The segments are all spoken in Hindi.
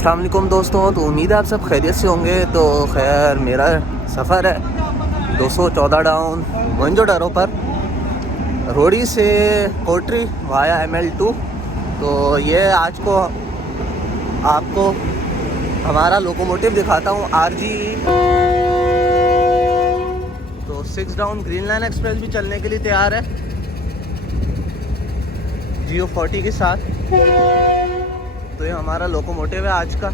अस्सलाम वालेकुम दोस्तों। तो उम्मीद है आप सब खैरियत से होंगे। तो खैर मेरा सफ़र है 214 डाउन मोहनजोदड़ो पर रोड़ी से कोटरी वाया ML2। तो ये आज को आपको हमारा लोकोमोटिव दिखाता हूँ RG। तो 6 डाउन ग्रीन लाइन एक्सप्रेस भी चलने के लिए तैयार है GO40 के साथ। तो ये हमारा लोकोमोटिव है आज का।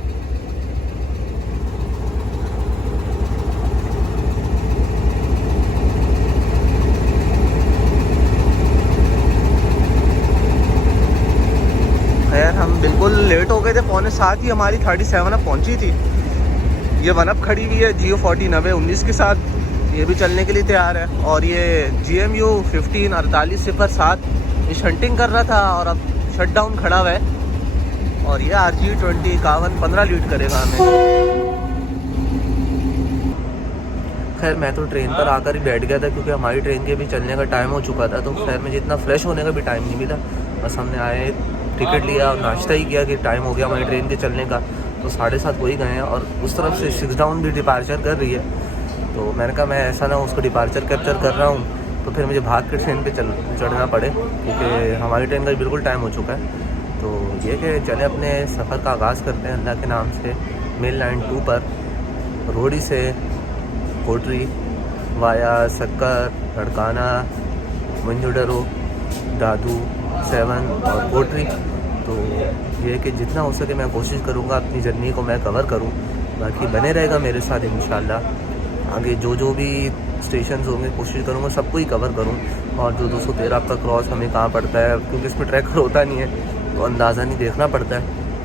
खैर हम बिल्कुल लेट हो गए थे, 6:45 ही हमारी 37 अब पहुंची थी। ये 1UP खड़ी हुई है GO40 9019 के साथ, ये भी चलने के लिए तैयार है। और ये GMU 15 4807 ये शंटिंग कर रहा था और अब शट डाउन खड़ा हुआ है। और ये RG 20 51 15 लीड करेगा हमें। खैर मैं तो ट्रेन पर आकर ही बैठ गया था क्योंकि हमारी ट्रेन के भी चलने का टाइम हो चुका था। तो खैर मुझे इतना फ्रेश होने का भी टाइम नहीं मिला। बस हमने आए, टिकट लिया और नाश्ता ही किया कि टाइम हो गया हमारी ट्रेन के चलने का। तो 7:30 हो ही गए हैं और उस तरफ से 6 डाउन भी डिपार्चर कर रही है। तो मैंने कहा मैं ऐसा ना उसको डिपार्चर कैप्चर कर रहा हूँ तो फिर मुझे भाग के ट्रेन पे चढ़ना पड़े क्योंकि हमारी ट्रेन का बिल्कुल टाइम हो चुका है। तो ये कि चले अपने सफ़र का आगाज़ करते हैं अल्लाह के नाम से। मेल लाइन 2 पर रोड़ी से कोटरी वाया सक्कर लड़काना मोहनजोदड़ो दादू 7 और कोटरी। तो ये कि जितना हो सके मैं कोशिश करूँगा अपनी जर्नी को मैं कवर करूँ। बाकी बने रहेगा मेरे साथ इंशाल्लाह। आगे जो भी स्टेशन होंगे कोशिश करूँगा सबको ही कवर करूँ। और जो 213 आपका क्रॉस हमें कहाँ पड़ता है क्योंकि इसमें ट्रैकर होता नहीं है तो अंदाज़ा नहीं देखना पड़ता है।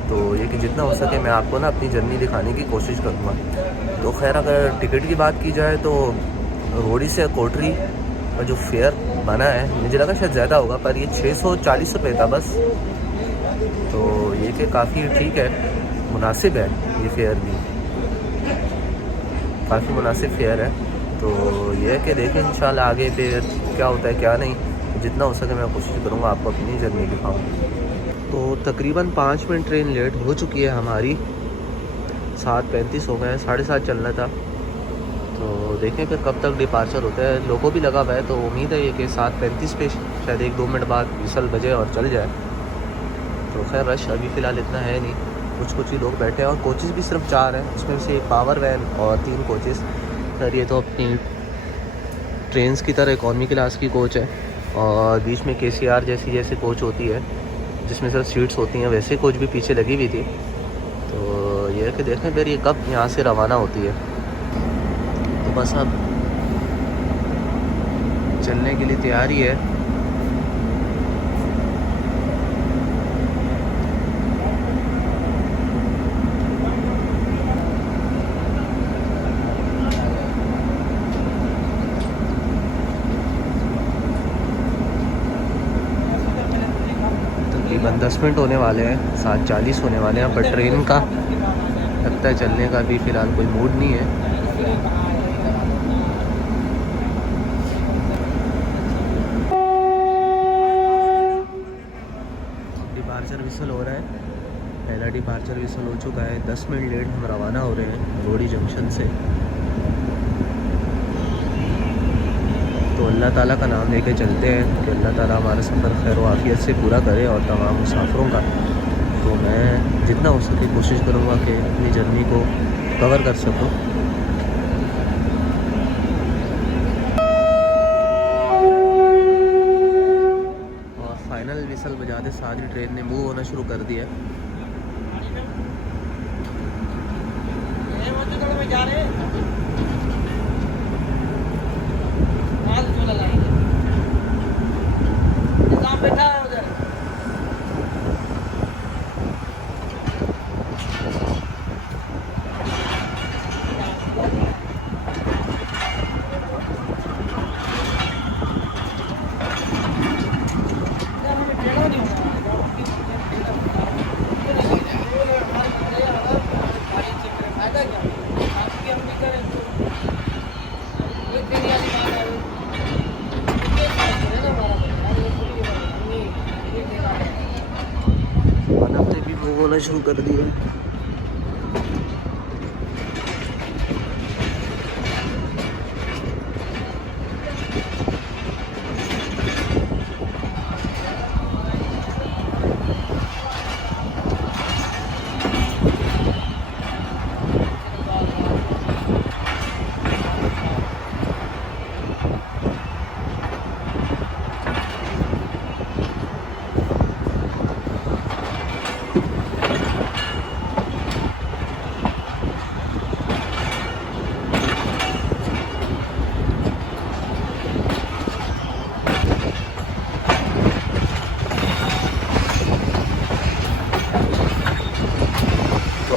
तो ये कि जितना हो सके मैं आपको ना अपनी जर्नी दिखाने की कोशिश करूँगा। तो खैर अगर टिकट की बात की जाए तो रोड़ी से कोटरी का जो फेयर बना है मुझे लगा शायद ज़्यादा होगा पर ये 640 रुपये था बस। तो ये कि काफ़ी ठीक है, मुनासिब है, ये फेयर भी काफ़ी मुनासिब फेयर है। तो ये कि देखें इंशाल्लाह आगे फिर क्या होता है क्या नहीं। जितना हो सके मैं कोशिश करूँगा आपको अपनी जर्नी दिखाऊँ। तो तकरीबन 5 मिनट ट्रेन लेट हो चुकी है हमारी, 7:35 हो गए हैं, 7:30 चलना था। तो देखें फिर कब तक डिपार्चर होता है। लोगों भी लगा हुआ है तो उम्मीद है ये कि 7:35 पे शायद 1-2 मिनट बाद विसल बजे और चल जाए। तो खैर रश अभी फ़िलहाल इतना है नहीं, कुछ ही लोग बैठे हैं और कोचेस भी सिर्फ 4 हैं, उसमें से एक पावर वैन और 3 कोचेस। सर ये तो अपनी ट्रेन्स की तरह इकॉनमी क्लास की कोच है और बीच में KCR जैसी कोच होती है जिसमें सिर्फ सीट्स होती हैं, वैसे कोच भी पीछे लगी हुई थी। तो ये है कि देखें फिर ये कब यहाँ से रवाना होती है। तो बस अब चलने के लिए तैयारी है। तकरीबन 10 मिनट होने वाले हैं, 7:40 होने वाले हैं। पर ट्रेन का लगता है चलने का भी फ़िलहाल कोई मूड नहीं है। डिपार्चर विसल हो रहा है, पहला डिपार्चर विसल हो चुका है। 10 मिनट लेट हम रवाना हो रहे हैं रोड़ी जंक्शन से। तो अल्लाह ताला का नाम लेके चलते हैं कि अल्लाह ताला हमारा सफ़र खैर व आफियत से पूरा करे और तमाम मुसाफिरों का। तो मैं जितना हो सके कोशिश करूँगा कि अपनी जर्नी को कवर कर सकूँ। और फाइनल विसल बजाते साथ ही ट्रेन ने मूव होना शुरू कर दिया। होना शुरू कर दिया।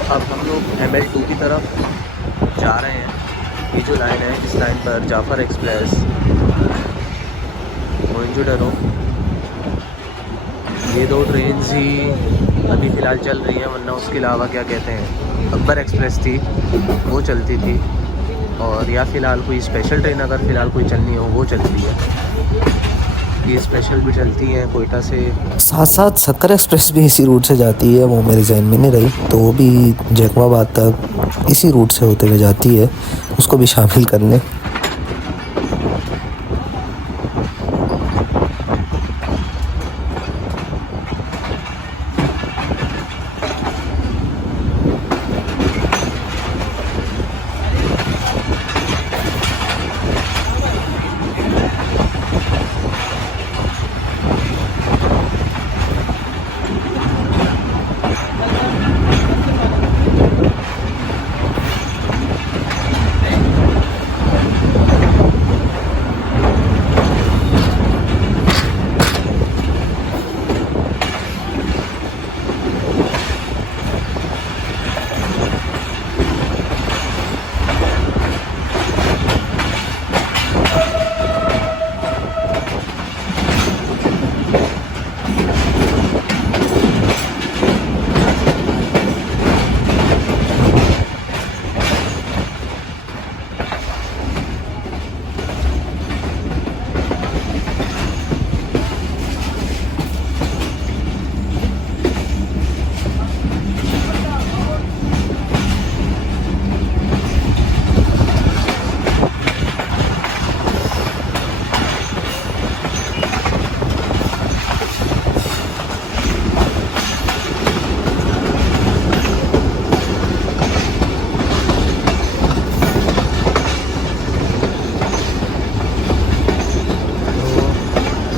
अब हम लोग ML2 की तरफ जा रहे हैं। ये जो लाइन है, इस लाइन पर जाफ़र एक्सप्रेस, मोइंजोडरो, ये दो ट्रेन्स ही अभी फ़िलहाल चल रही हैं, वरना उसके अलावा क्या कहते हैं, अकबर एक्सप्रेस थी, वो चलती थी। और या फ़िलहाल कोई स्पेशल ट्रेन अगर फ़िलहाल कोई चलनी हो वो चलती है। ये स्पेशल भी चलती हैं कोयटा से। साथ साथ सक्कर एक्सप्रेस भी इसी रूट से जाती है, वो मेरे जहन में नहीं रही, तो वो भी जैकबाबाद तक इसी रूट से होते हुए जाती है, उसको भी शामिल कर लें।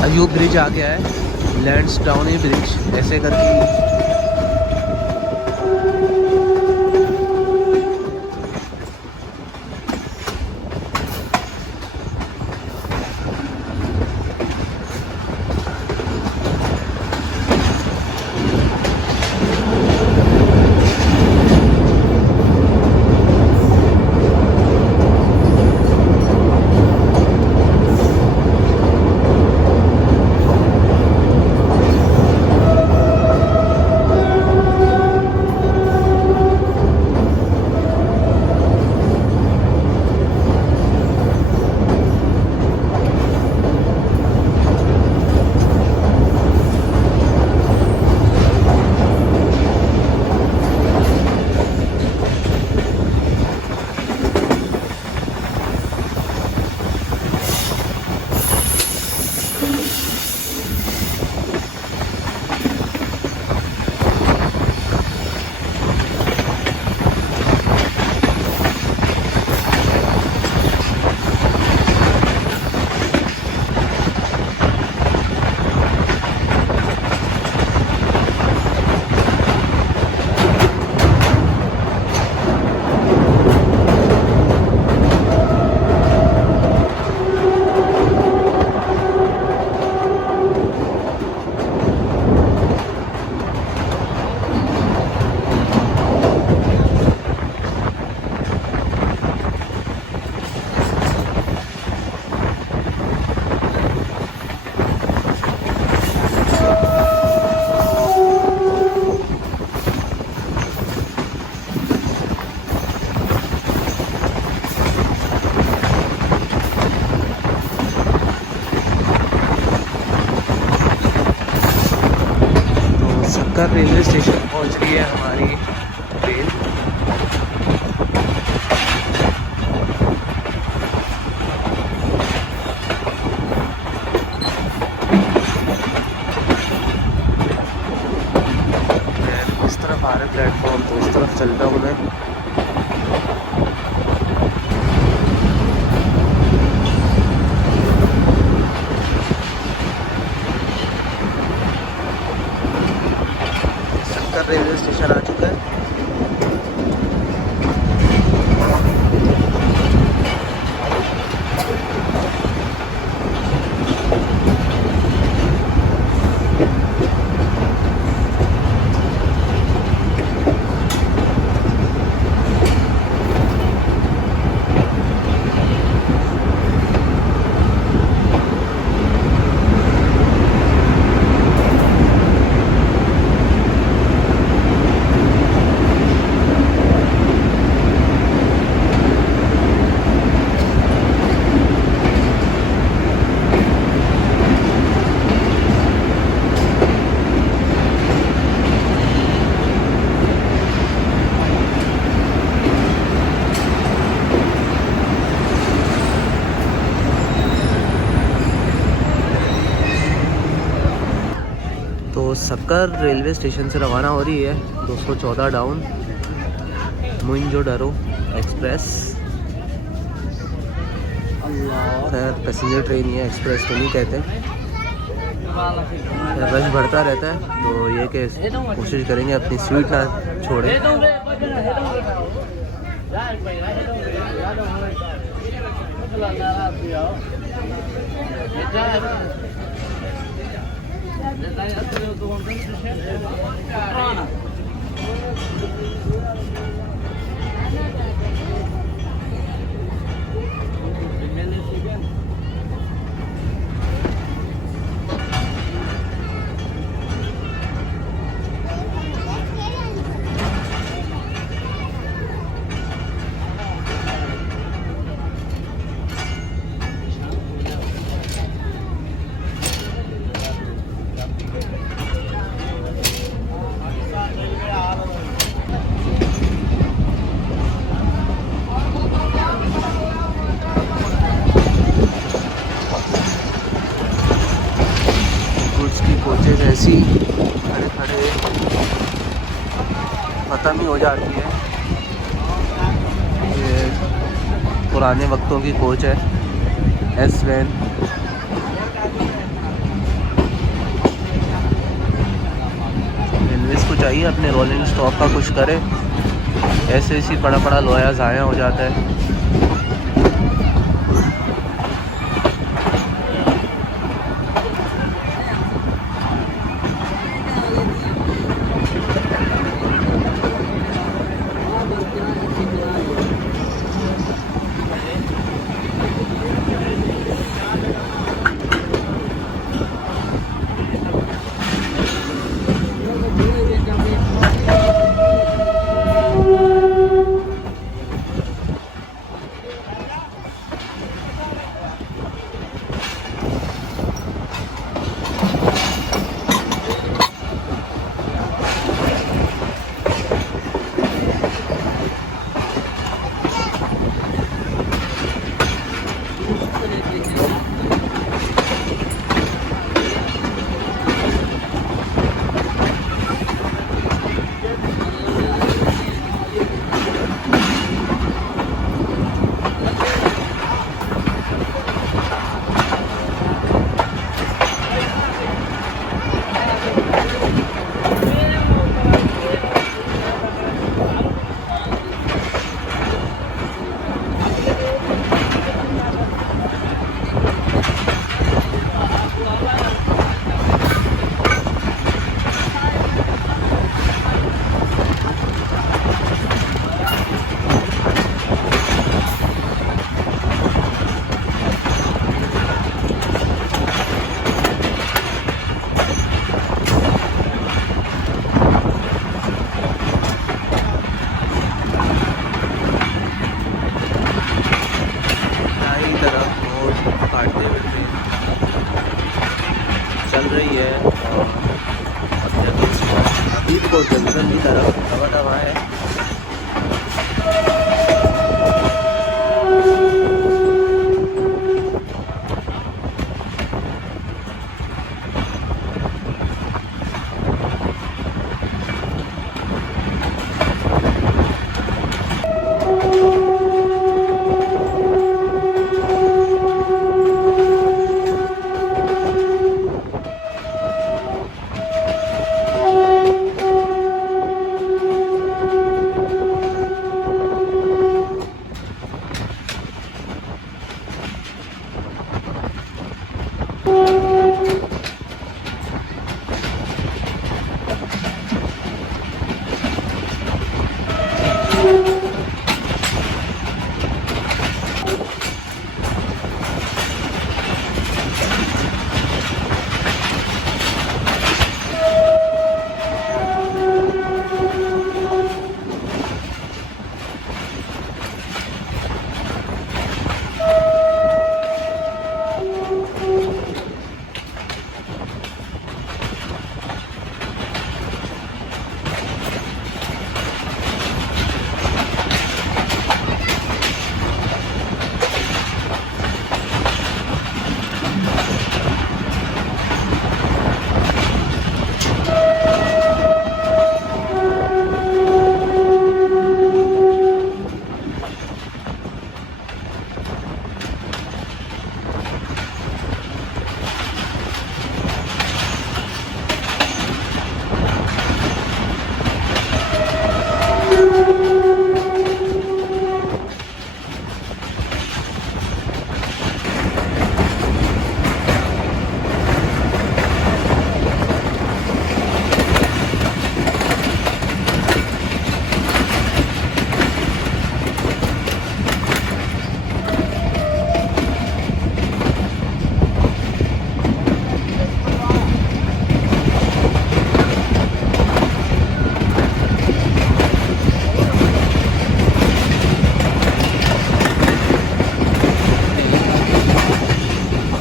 अयूब ब्रिज आ गया है, लैंड्स डाउन ब्रिज ऐसे करके। सक्कर रेलवे स्टेशन पहुंच रही है हमारी ट्रेन। इस तरफ आ रहे प्लेटफॉर्म, तो इस तरफ चलता हूँ मैं। रेलवे स्टेशन आ चुका है। सक्कर रेलवे स्टेशन से रवाना हो रही है 214 डाउन मोइंजोडोरो एक्सप्रेस। खैर पैसेंजर ट्रेन ही है, एक्सप्रेस तो नहीं कहते। रश बढ़ता रहता है तो ये कि कोशिश करेंगे अपनी सीट ना छोड़ें। कोचेज ऐसी खड़े खड़े ख़त्म ही हो जाती है। ये पुराने वक्तों की कोच है एस वैन। रेलवेज़ को चाहिए अपने रोलिंग स्टॉक का कुछ करे, ऐसे ऐसी पड़ा पड़ा लोया ज़ाया हो जाता है।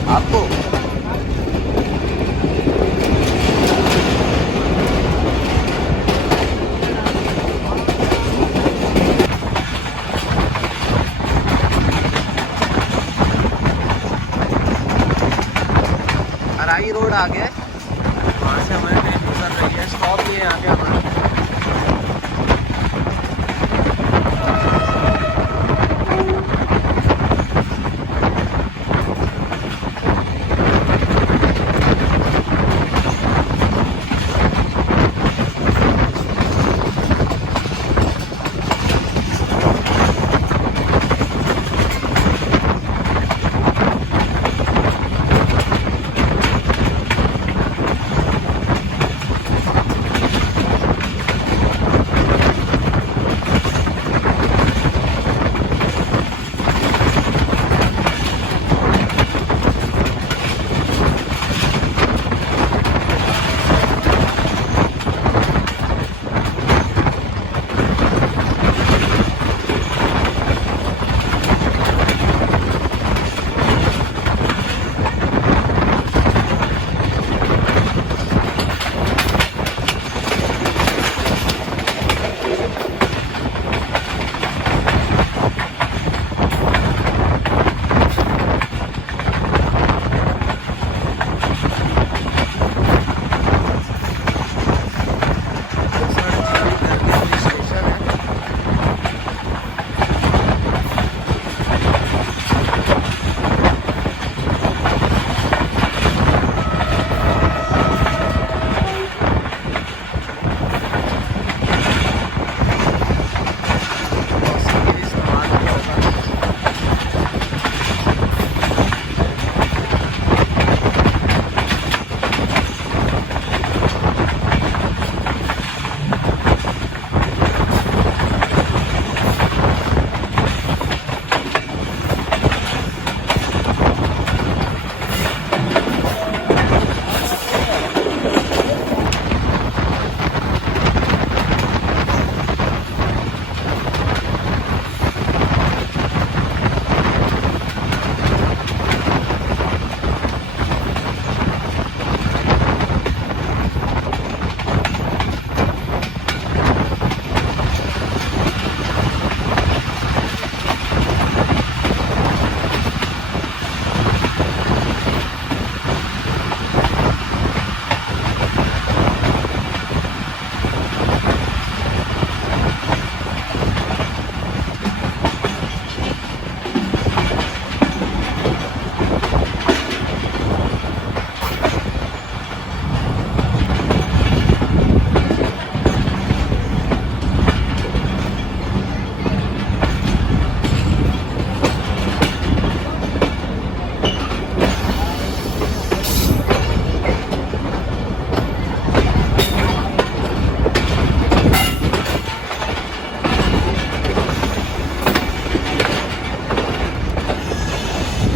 आपको अराई रोड आ गया है, वहाँ से हमारी ट्रेन गुजर रही है। स्टॉप भी है यहाँ पे हमारा।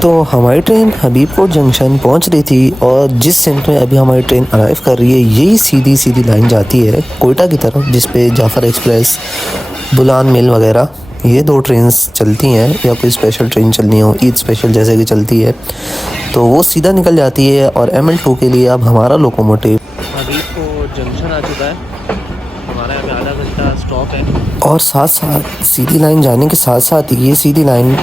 तो हमारी ट्रेन हबीबकोट जंक्शन पहुंच रही थी और जिस सेंटर में अभी हमारी ट्रेन अराइव कर रही है यही सीधी सीधी लाइन जाती है कोयटा की तरफ, जिस पे जाफ़र एक्सप्रेस, बुलान मिल वगैरह ये दो ट्रेन्स चलती हैं, या कोई स्पेशल ट्रेन चलनी हो ईद स्पेशल जैसे कि चलती है तो वो सीधा निकल जाती है। और ML2 के लिए अब हमारा लोकोमोटिव हबीबकोट जंक्शन आ चुका है, हमारा यहाँ पे आधा घंटा स्टॉप है। और साथ साथ सीधी लाइन जाने के साथ साथ ये सीधी लाइन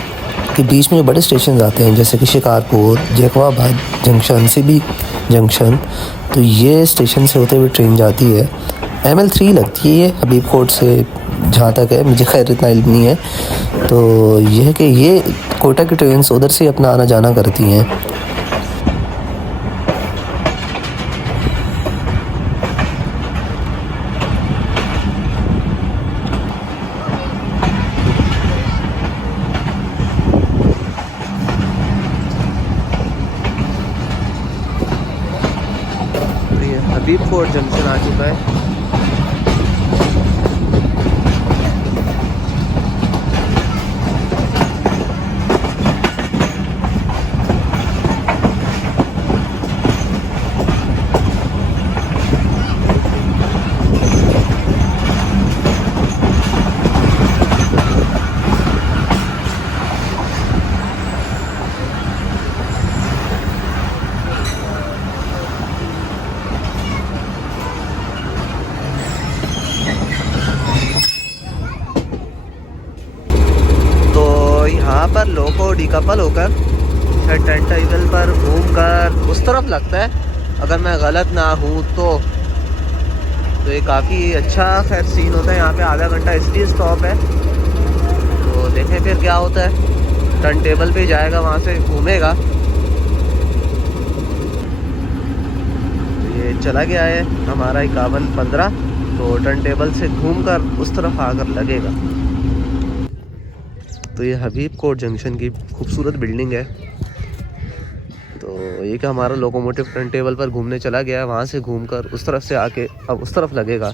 के बीच में बड़े स्टेशन आते हैं जैसे कि शिकारपुर, जैकवाबाद जंक्शन, सिबी जंक्शन, तो ये स्टेशन से होते हुए ट्रेन जाती है। ML3 लगती है हबीबकोट से, जहाँ तक है मुझे खैर इतना इल्म नहीं है। तो यह है कि ये कोयटा की ट्रेन उधर से अपना आना जाना करती हैं। कोट जंक्शन आ चुका है। यहाँ पर लोको डिकपल होकर फिर टर्नटेबल पर घूमकर उस तरफ लगता है, अगर मैं गलत ना हूँ तो ये काफ़ी अच्छा खैर सीन होता है। यहाँ पे आधा घंटा इसलिए स्टॉप है, तो देखें फिर क्या होता है। टर्नटेबल पे जाएगा, वहाँ से घूमेगा। ये चला गया है हमारा 5115, तो टर्नटेबल से घूमकर उस तरफ आकर लगेगा। तो ये हबीब कोट जंक्शन की खूबसूरत बिल्डिंग है। तो ये कि हमारा लोकोमोटिव टर्नटेबल पर घूमने चला गया है, वहाँ से घूमकर उस तरफ से आके अब उस तरफ लगेगा।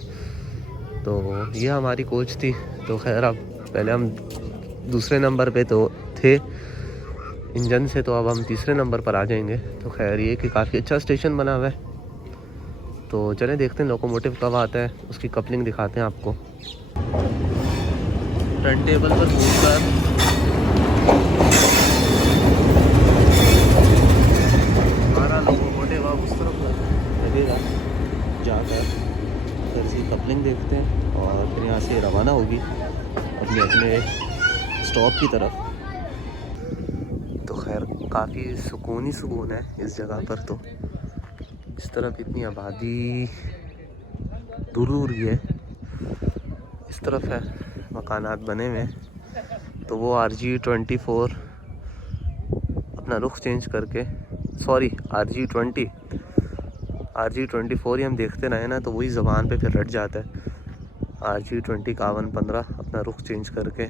तो ये हमारी कोच थी। तो खैर अब पहले हम दूसरे नंबर पे तो थे इंजन से, तो अब हम तीसरे नंबर पर आ जाएंगे। तो खैर ये कि काफ़ी अच्छा स्टेशन बना हुआ है। तो चलें देखते हैं लोकोमोटिव कब आता है, उसकी कपलिंग दिखाते हैं आपको। टर्नटेबल पर घूमकर हमारा लोकोमोटिव अब उस तरफ लगेगा जाकर। फिर इसकी कपलिंग देखते हैं और फिर यहाँ से रवाना होगी अपने अपने स्टॉप की तरफ। तो खैर काफ़ी सुकून ही सुकून है इस जगह पर। तो इस तरफ इतनी आबादी दूर दूर ही है, इस तरफ है मकानात बने हुए। तो वो RG24 अपना रुख चेंज करके, सॉरी RG24 ही हम देखते रहे ना, तो वही ज़बान पे फिर रट जाता है। RG20 5115 अपना रुख चेंज करके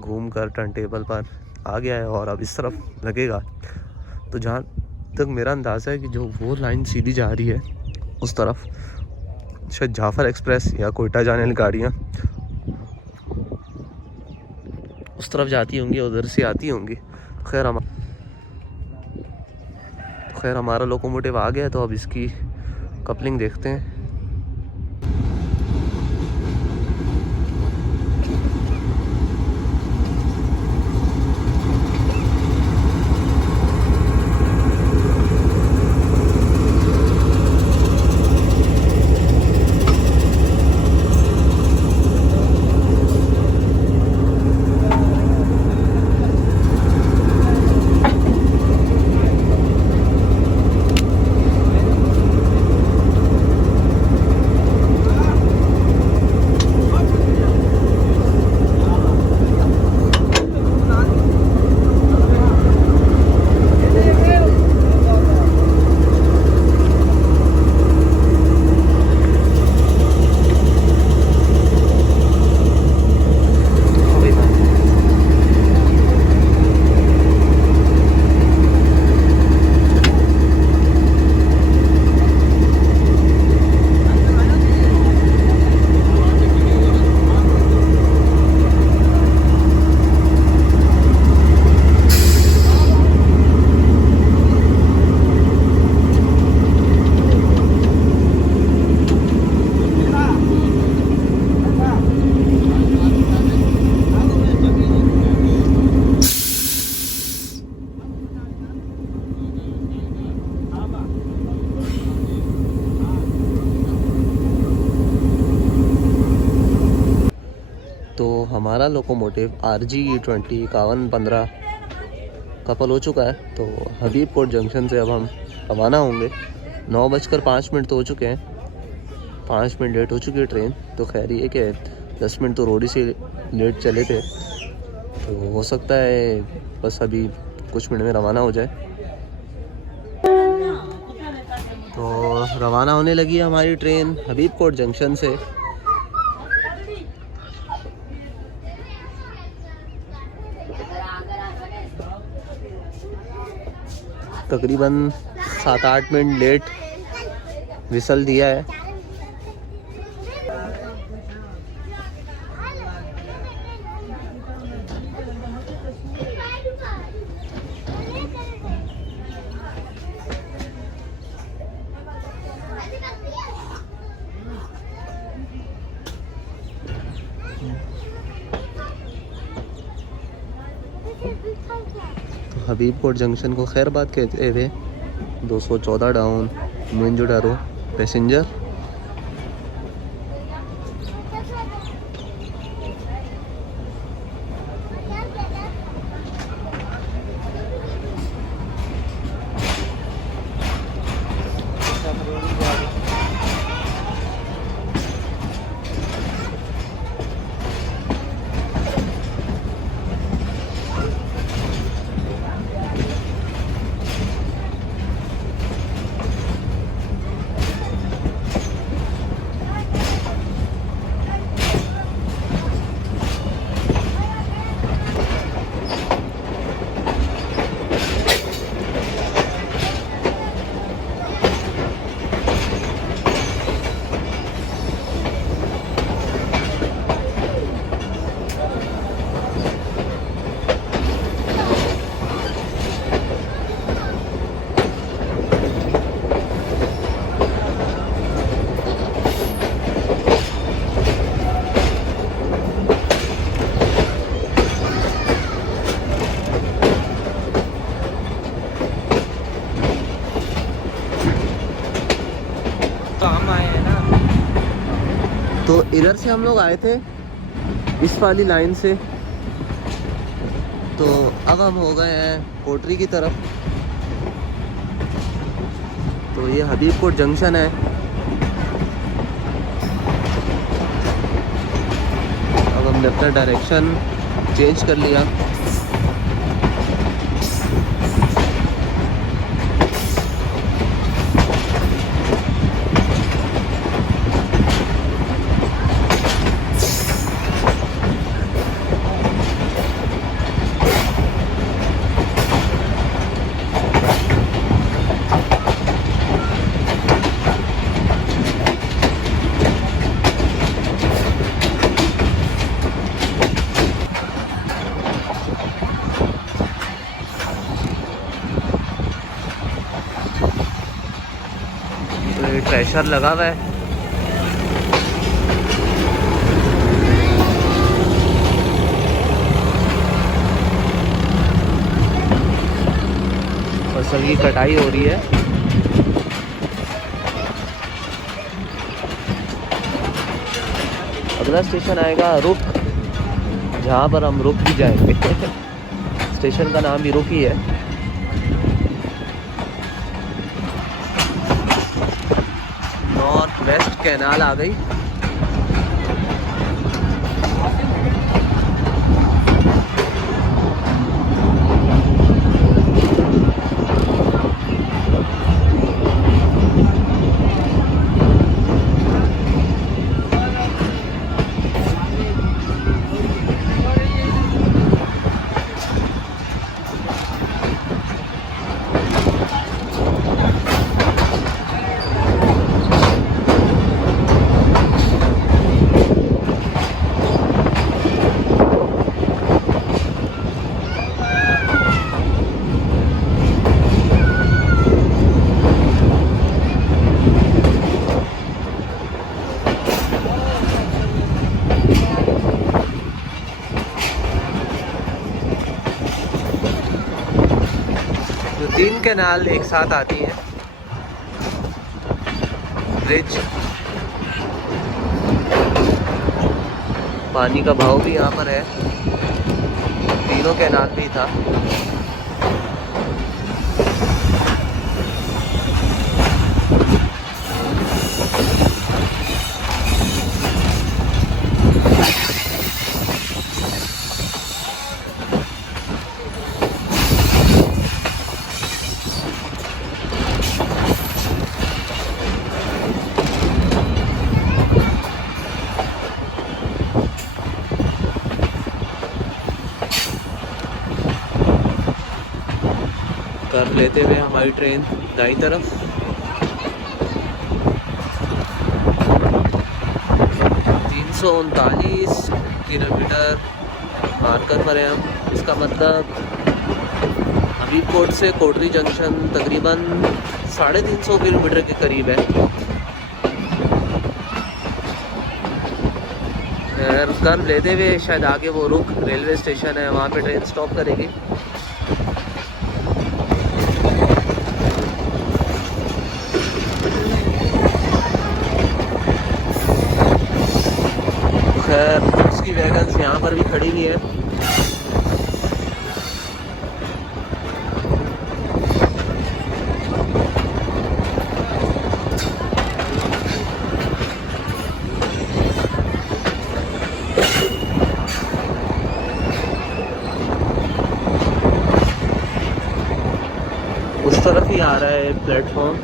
घूम कर टर्नटेबल पर आ गया है और अब इस तरफ लगेगा। तो जहाँ तक मेरा अंदाज़ा है कि जो वो लाइन सीधी जा रही है उस तरफ शायद जाफ़र एक्सप्रेस या कोयटा जाने वाली गाड़ियाँ उस तरफ जाती होंगी, उधर से आती होंगी। खैर हमारा लोकोमोटिव आ गया है, तो अब इसकी कपलिंग देखते हैं। तो हमारा लोकोमोटिव RG20 5115 कपल हो चुका है। तो हबीब कोट जंक्शन से अब हम रवाना होंगे। 9:05 तो हो चुके हैं, 5 मिनट लेट हो चुकी है ट्रेन। तो खैर ये कि 10 मिनट तो रोड ही से लेट चले थे, तो हो सकता है बस अभी कुछ मिनट में रवाना हो जाए। तो रवाना होने लगी है हमारी ट्रेन हबीब कोट जंक्शन से। तकरीबन 7-8 मिनट लेट विसल दिया है। तो हबीबकोट जंक्शन को खैरबाद कहते हुए 214 डाउन मोइंजोदारो पैसेंजर। तो इधर से हम लोग आए थे इस वाली लाइन से, तो अब हम हो गए हैं कोटरी की तरफ। तो ये हबीबकोट जंक्शन है। अब हमने अपना डायरेक्शन चेंज कर लिया। प्रेशर लगा हुआ है। फसल की कटाई हो रही है। अगला स्टेशन आएगा रुक, जहाँ पर हम रुक भी जाएंगे। स्टेशन का नाम भी रुक ही है। नॉर्थ वेस्ट कैनाल आ गई। तीन कैनाल एक साथ आती हैं। ब्रिज, पानी का बहाव भी यहाँ पर है। तीनों कैनाल भी था। कर लेते हुए हमारी ट्रेन दाईं तरफ। 139 किलोमीटर मार्कर पर है हम। इसका मतलब हबीब कोट से कोटरी जंक्शन तकरीबन 350 किलोमीटर के करीब है। कर्व लेते हुए शायद आगे वो रुक रेलवे स्टेशन है, वहाँ पे ट्रेन स्टॉप करेगी। खैर उसकी वैगन्स यहाँ पर भी खड़ी हुई है। उस तरफ ही आ रहा है प्लेटफॉर्म।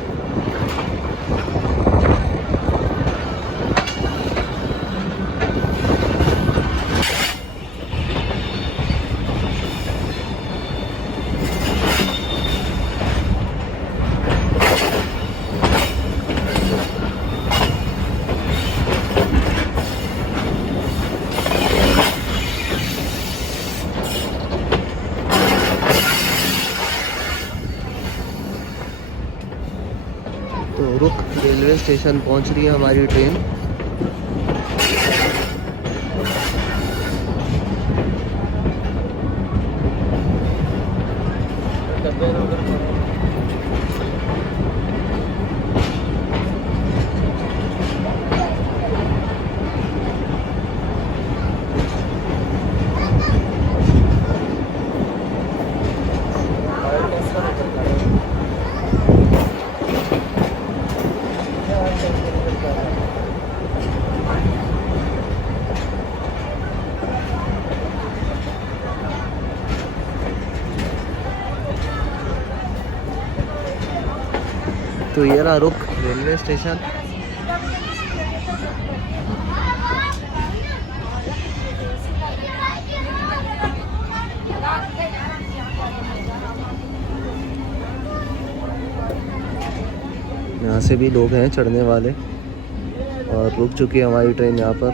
तो रुक रेलवे स्टेशन पहुंच रही है हमारी ट्रेन। तो ये रहा रुक रेलवे स्टेशन। यहाँ से भी लोग हैं चढ़ने वाले और रुक चुकी है हमारी ट्रेन यहाँ पर।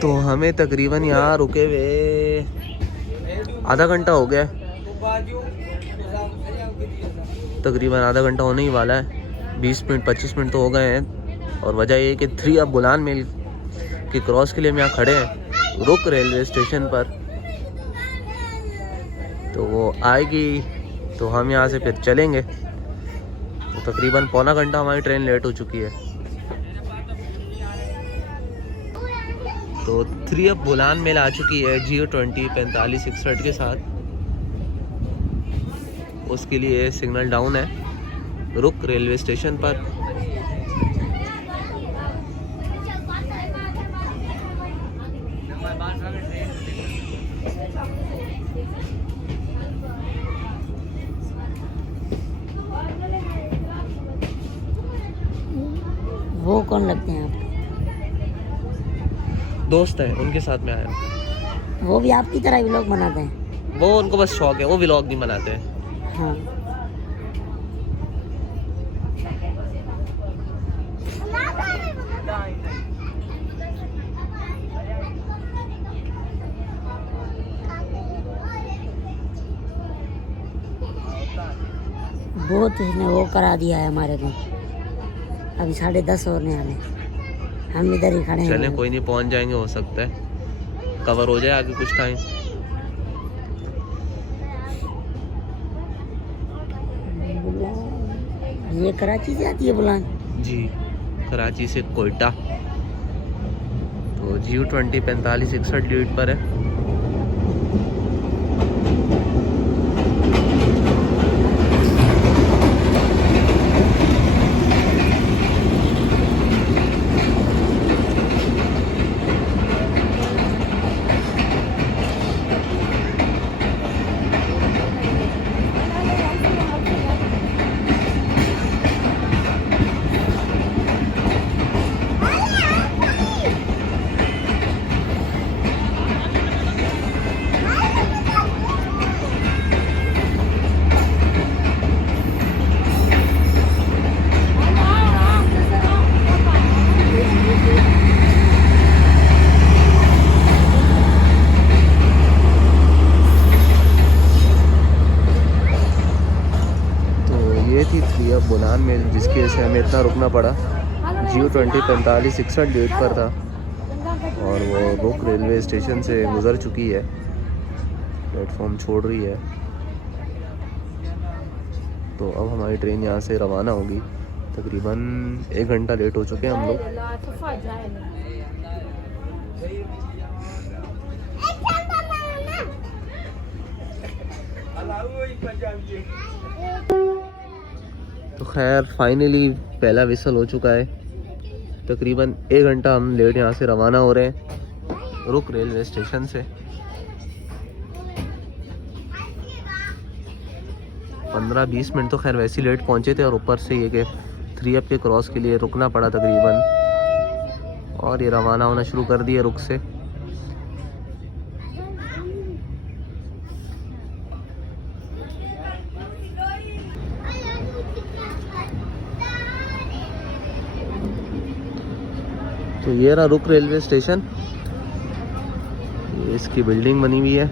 तो हमें तकरीबन यहाँ रुके हुए आधा घंटा हो गया है। तकरीबन आधा घंटा होने ही वाला है। 20 मिनट 25 मिनट तो हो गए हैं। और वजह ये है कि 3 अब बुलान मिल के क्रॉस के लिए हम यहाँ खड़े हैं रुक रेलवे स्टेशन पर। तो वो आएगी तो हम यहाँ से फिर चलेंगे। तो तकरीबन पौना घंटा हमारी ट्रेन लेट हो चुकी है। तो 3 अब बुलान मिल आ चुकी है GU20 4561 के साथ। उसके लिए सिग्नल डाउन है रुक रेलवे स्टेशन पर। वो कौन लगते हैं आप? दोस्त हैं उनके साथ में आया हूं। वो भी आपकी तरह व्लॉग बनाते हैं? वो उनको बस शौक है, वो व्लॉग नहीं बनाते हैं। हाँ। बहुत इसने वो करा दिया है हमारे को। अभी 10:30 होने वाले, हम इधर ही खड़े हैं। चलें कोई नहीं, पहुंच जाएंगे, हो सकता है कवर हो जाए आगे कुछ टाइम। ये कराची से आती है बुलान? जी कराची से कोयटा। तो GU20 4561 लीड पर है। जिसकी वजह से हमें इतना रुकना पड़ा। GU20 4561 गेट पर था और वो रुक रेलवे स्टेशन से गुज़र चुकी है, प्लेटफॉर्म छोड़ रही है। तो अब हमारी ट्रेन यहाँ से रवाना होगी। तकरीबन 1 घंटा लेट हो चुके हैं हम लोग। तो खैर फाइनली पहला विसल हो चुका है। तकरीबन 1 घंटा हम लेट यहाँ से रवाना हो रहे हैं रुक रेलवे स्टेशन से। 15-20 मिनट तो खैर वैसे ही लेट पहुँचे थे और ऊपर से ये कि 3 के क्रॉस के लिए रुकना पड़ा तकरीबन। और ये रवाना होना शुरू कर दिया रुक से। तो ये रहा रुक रेलवे स्टेशन, ये इसकी बिल्डिंग बनी हुई है।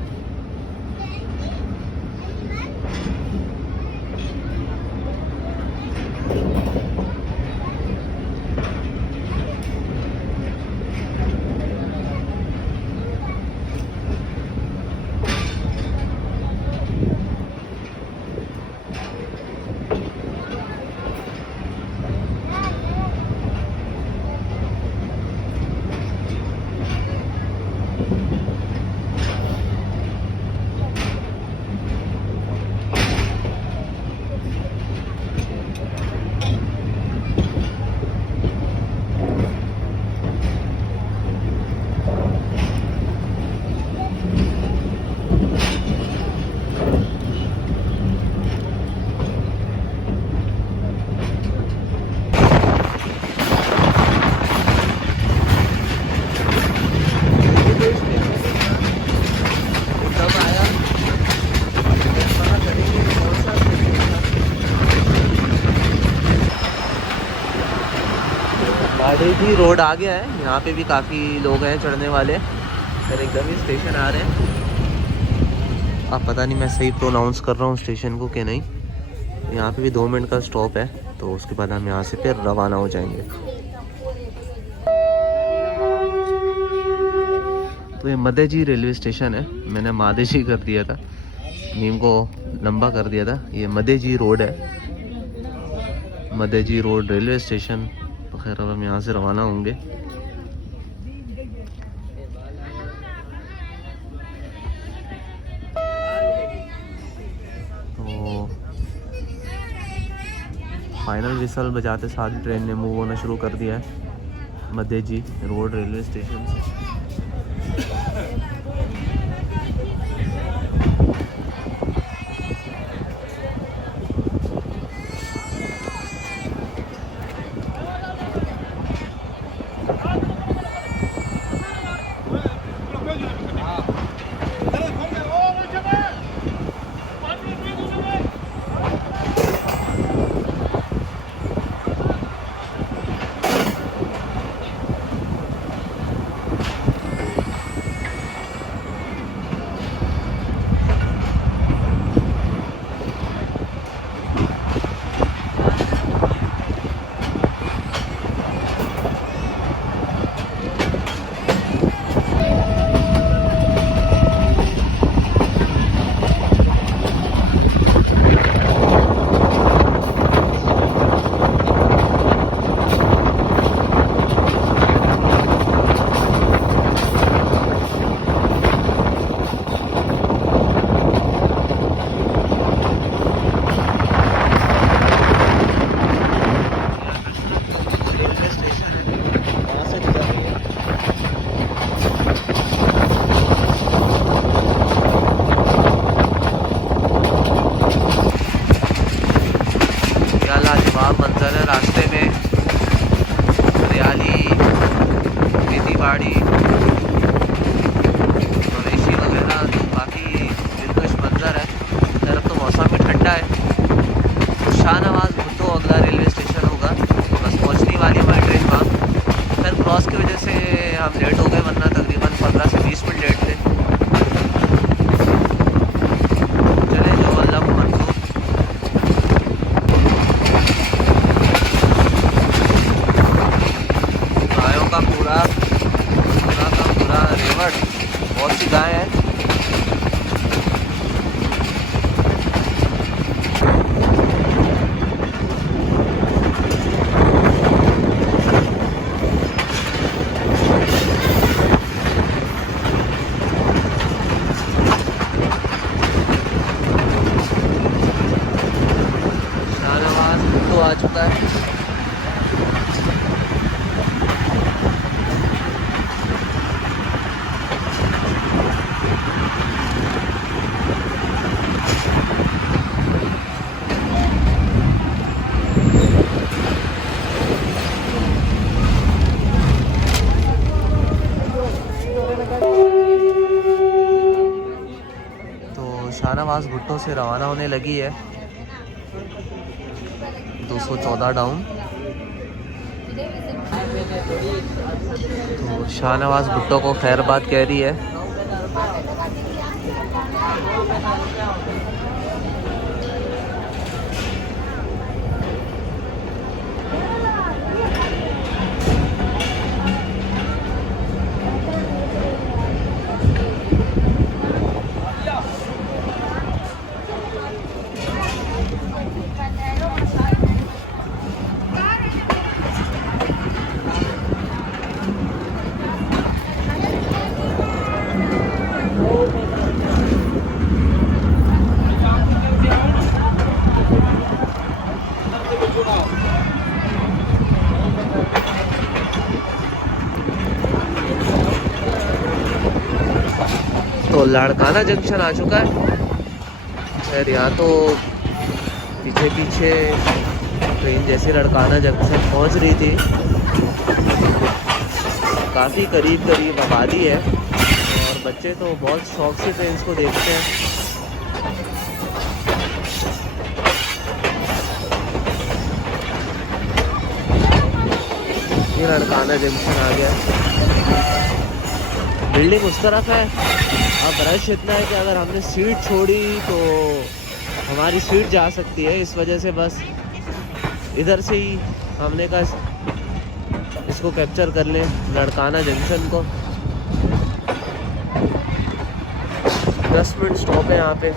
मादेजी रोड आ गया है, यहाँ पे भी काफ़ी लोग हैं चढ़ने वाले। फिर एकदम ही स्टेशन आ रहे हैं। अब पता नहीं मैं सही प्रोनाउंस कर रहा हूँ स्टेशन को कि नहीं। यहाँ पे भी 2 मिनट का स्टॉप है, तो उसके बाद हम यहाँ से फिर रवाना हो जाएंगे। तो ये मदेजी रेलवे स्टेशन है, मैंने मादेजी कर दिया था, नीम को लंबा कर दिया था। ये मदेजी रोड है, मदेजी रोड रेलवे स्टेशन। तो खैर अब हम यहाँ से रवाना होंगे। तो फाइनल विसल बजाते साथ ही ट्रेन ने मूव होना शुरू कर दिया है मदेजी रोड रेलवे स्टेशन से। पूरा का पूरा रेवट, बहुत सी गाय हैं। शाहनवाज भुट्टो आ चुका है। शाहनवाज भुट्टो से रवाना होने लगी है 214 डाउन। तो शाहनवाज भुट्टो को खैरबाद कह रही है। तो लाड़काना जंक्शन आ चुका है। खैर यहाँ तो पीछे पीछे ट्रेन जैसे लाड़काना जंक्शन पहुँच रही थी। काफ़ी करीब करीब आबादी है और बच्चे तो बहुत शौक से ट्रेन को देखते हैं। ये लाड़काना जंक्शन आ गया। बिल्डिंग उस तरफ है। अब रश इतना है कि अगर हमने सीट छोड़ी तो हमारी सीट जा सकती है। इस वजह से बस इधर से ही हमने कहा इसको कैप्चर कर लें, लाड़काना जंक्शन को। 10 मिनट स्टॉप है यहाँ पे।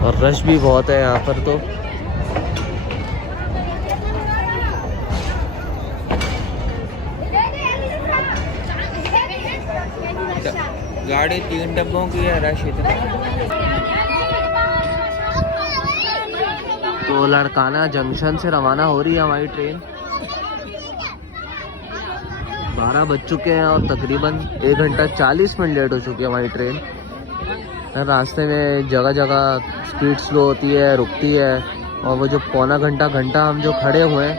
और रश भी बहुत है यहाँ पर। तो गाड़ी 3 डब्बों की है, रश इतना। तो लाड़काना जंक्शन से रवाना हो रही है हमारी ट्रेन। 12 बज चुके हैं और तकरीबन 1 घंटा 40 मिनट लेट हो चुकी है हमारी ट्रेन। रास्ते में जगह जगह स्पीड स्लो होती है, रुकती है। और वो जो पौना घंटा हम जो खड़े हुए हैं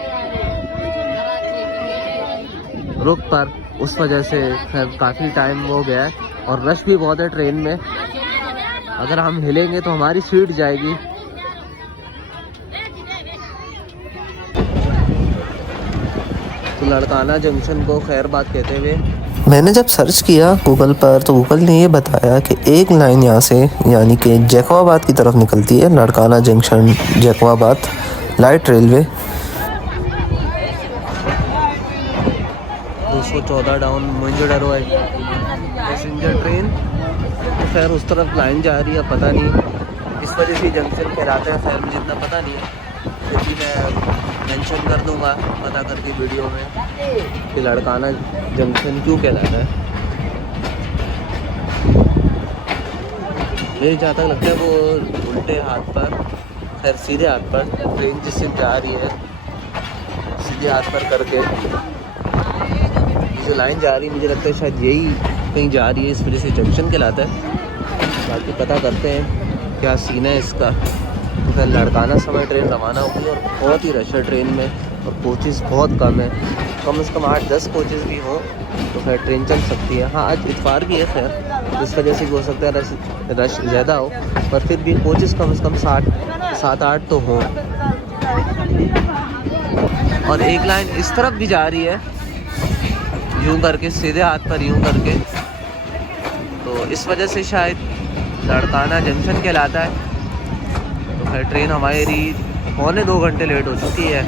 रुक पर, उस वजह से खैर काफ़ी टाइम हो गया है और रश भी बहुत है ट्रेन में। अगर हम हिलेंगे तो हमारी सीट जाएगी। तो लाड़काना जंक्शन को खैरबाद कहते हुए मैंने जब सर्च किया गूगल पर तो गूगल ने ये बताया कि एक लाइन यहाँ से यानी कि जैकवाबाद की तरफ निकलती है। Larkana junction Jacobabad light railway. 214 down Moenjodaro passenger train. तो खैर उस तरफ लाइन जा रही है, पता नहीं इस वजह से जंक्शन कहलाता है। खैर मुझे इतना पता नहीं है, क्योंकि मैं मेंशन कर दूंगा पता करके वीडियो में कि लाड़काना जंक्शन क्यों कहलाता है। मेरे जहाँ तक लगता है वो उल्टे हाथ पर, खैर सीधे हाथ पर ट्रेन जिससे जा रही है, सीधे हाथ पर करके जो लाइन जा रही है मुझे लगता है शायद यही कहीं जा रही है, इस वजह से जंक्शन कहलाता है। बाकी पता करते हैं क्या सीन है इसका। तो फिर लाड़काना समय ट्रेन रवाना होगी और बहुत ही रश है ट्रेन में। और कोचेज़ बहुत कम है, कम से कम 8-10 कोचेज़ भी हों तो खैर ट्रेन चल सकती है। हाँ, आज इतवार भी है खैर, इस वजह से भी हो सकता है रश ज़्यादा हो, पर फिर भी कोचेज़ कम से कम 7-8 तो हों। और एक लाइन इस तरफ भी जा रही है यूं करके, सीधे हाथ पर यूं करके, तो इस वजह से शायद लड़काना जंक्शन कहलाता है। तो खैर ट्रेन हमारी 1.25 घंटे लेट हो चुकी है।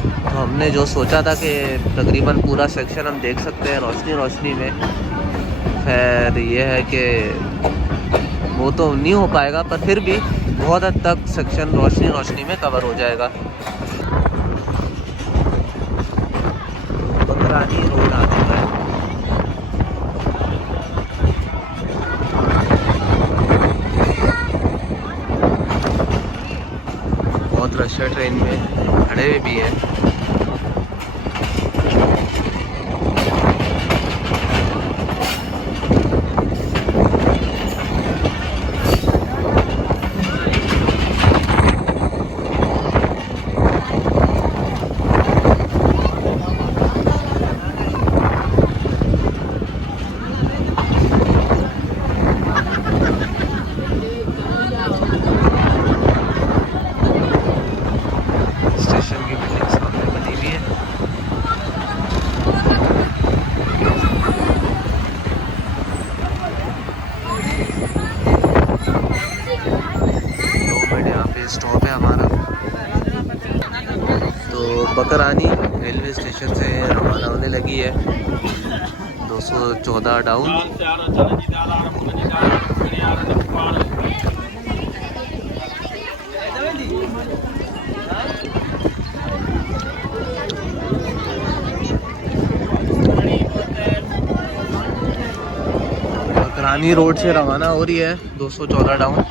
तो हमने जो सोचा था कि तकरीबन पूरा सेक्शन हम देख सकते हैं रोशनी में, खैर ये है कि वो तो नहीं हो पाएगा, पर फिर भी बहुत हद तक सेक्शन रोशनी में कवर हो जाएगा। बकरानी रोड आ चुका है। बहुत रश है ट्रेन में, खड़े हुए भी हैं। स्टॉप है हमारा। तो बकरानी रेलवे स्टेशन से रवाना होने लगी है 214 डाउन। बकरानी रोड से रवाना हो रही है 214 डाउन।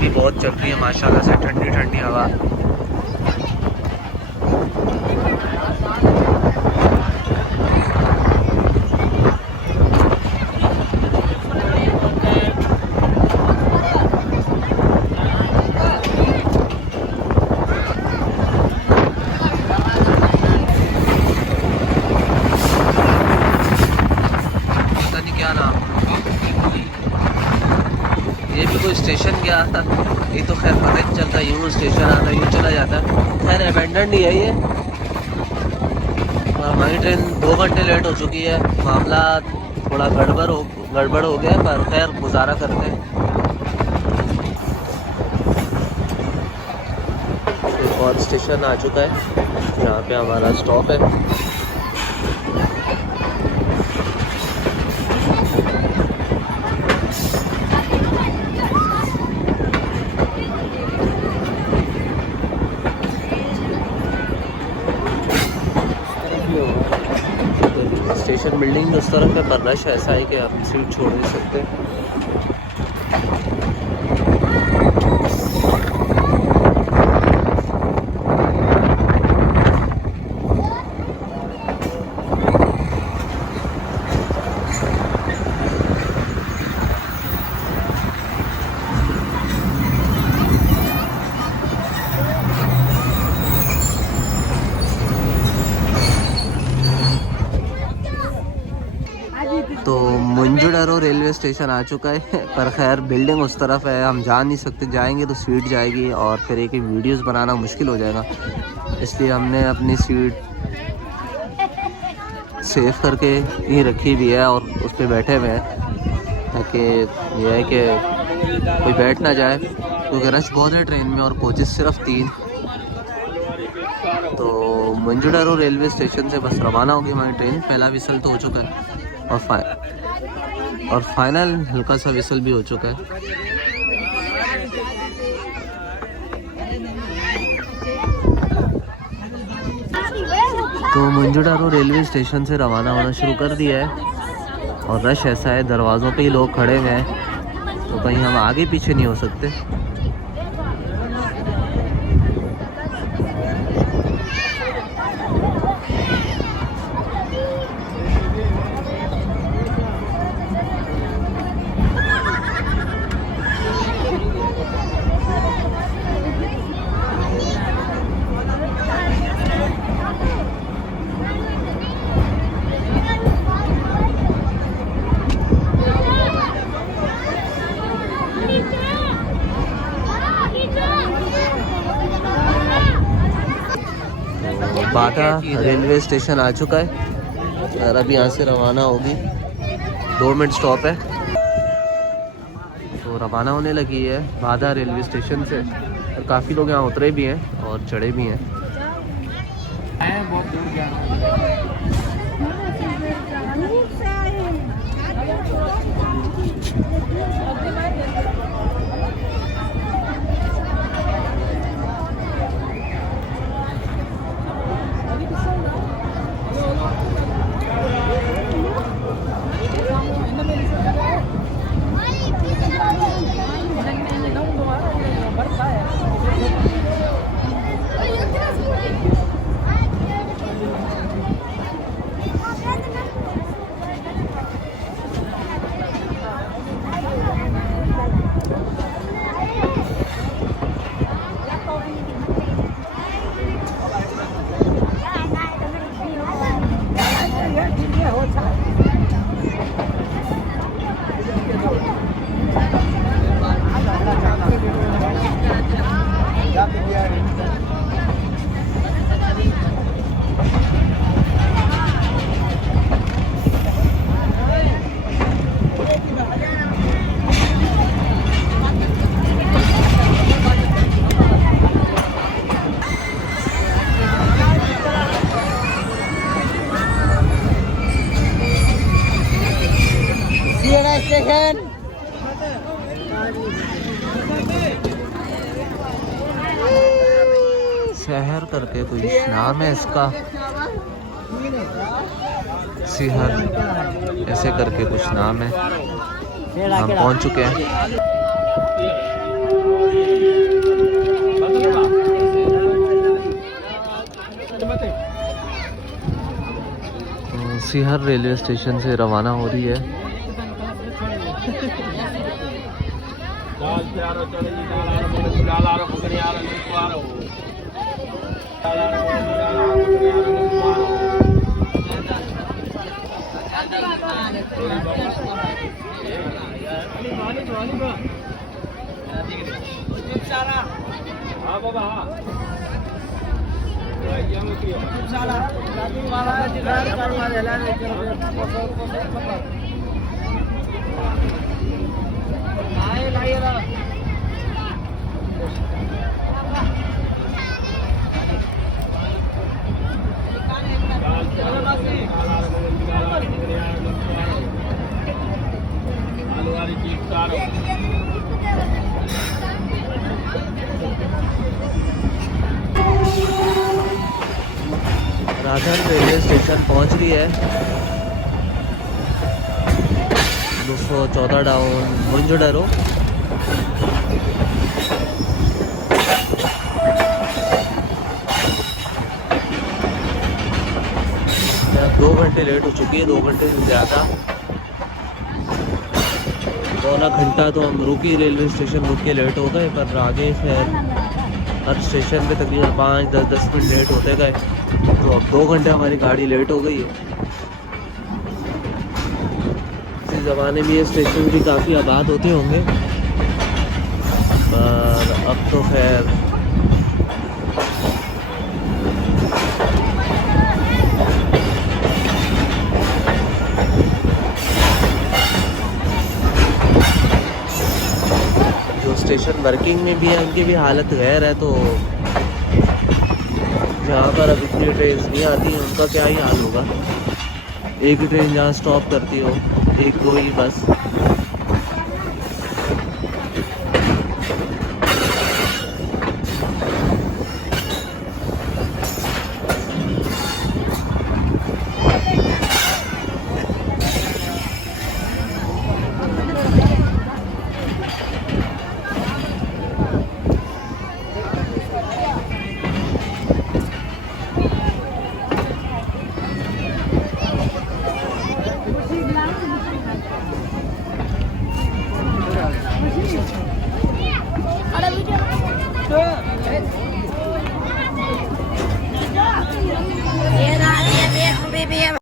भी बहुत चल रही है माशाल्लाह से, ठंडी ठंडी हवा। पता नहीं क्या नाम, ये भी कोई स्टेशन गया था, ये तो खैर पता नहीं चलता, यूँ स्टेशन आता यूँ चला जाता। खैर अबेंडन नहीं है ये। हमारी ट्रेन 2 घंटे लेट हो चुकी है, मामला थोड़ा गड़बड़ हो गया, पर खैर गुजारा करते हैं। एक और स्टेशन आ चुका है जहाँ पे हमारा स्टॉप है। स्टेशन बिल्डिंग उस तरफ है, पर रश ऐसा है कि हम सीट छोड़ नहीं सकते। तो मुंजुडरो रेलवे स्टेशन आ चुका है, पर खैर बिल्डिंग उस तरफ है, हम जा नहीं सकते, जाएंगे तो सीट जाएगी और फिर एक वीडियोस बनाना मुश्किल हो जाएगा। इसलिए हमने अपनी सीट सेव करके ही रखी भी है और उस पर बैठे हुए हैं, ताकि यह है कि कोई बैठ ना जाए, क्योंकि रश बहुत है ट्रेन में और कोचेस सिर्फ 3। तो मुंजुडरो रेलवे स्टेशन से बस रवाना होगी हमारी ट्रेन। पहला विसल तो हो चुका है और फाइनल हल्का सा विसल भी हो चुका है। तो मुंजुडरो रेलवे स्टेशन से रवाना होना शुरू कर दिया है और रश ऐसा है, दरवाज़ों पे ही लोग खड़े हुए हैं, तो कहीं हम आगे पीछे नहीं हो सकते। बाधा रेलवे स्टेशन आ चुका है और अभी यहाँ से रवाना होगी। 2 मिनट स्टॉप है तो रवाना होने लगी है बाधा रेलवे स्टेशन से। और काफ़ी लोग यहाँ उतरे भी हैं और चढ़े भी हैं। शहर करके कोई नाम है इसका, सिहर ऐसे करके कुछ नाम है। हम पहुंच चुके हैं। सिहर रेलवे स्टेशन से रवाना हो रही है। राजधानी रेलवे स्टेशन पहुंच रही है। 214 डाउन मुंजडरो। अब 2 घंटे लेट हो चुकी है, 2 घंटे से ज़्यादा। पौना घंटा तो हम रुकी, रेलवे स्टेशन रुक के लेट हो गए, पर आगे फिर हर स्टेशन पे तकरीबन 5-10 मिनट लेट होते गए, तो अब 2 घंटे हमारी गाड़ी लेट हो गई है। इस ज़माने में ये स्टेशन भी काफ़ी आबाद होते होंगे, पर अब तो खैर जो स्टेशन वर्किंग में भी है उनकी भी हालत गैर है। तो जहाँ पर अब इतनी ट्रेन नहीं आती हैं उनका क्या ही हाल होगा। एक ही ट्रेन जहाँ स्टॉप करती हो, 1-2 ही बस।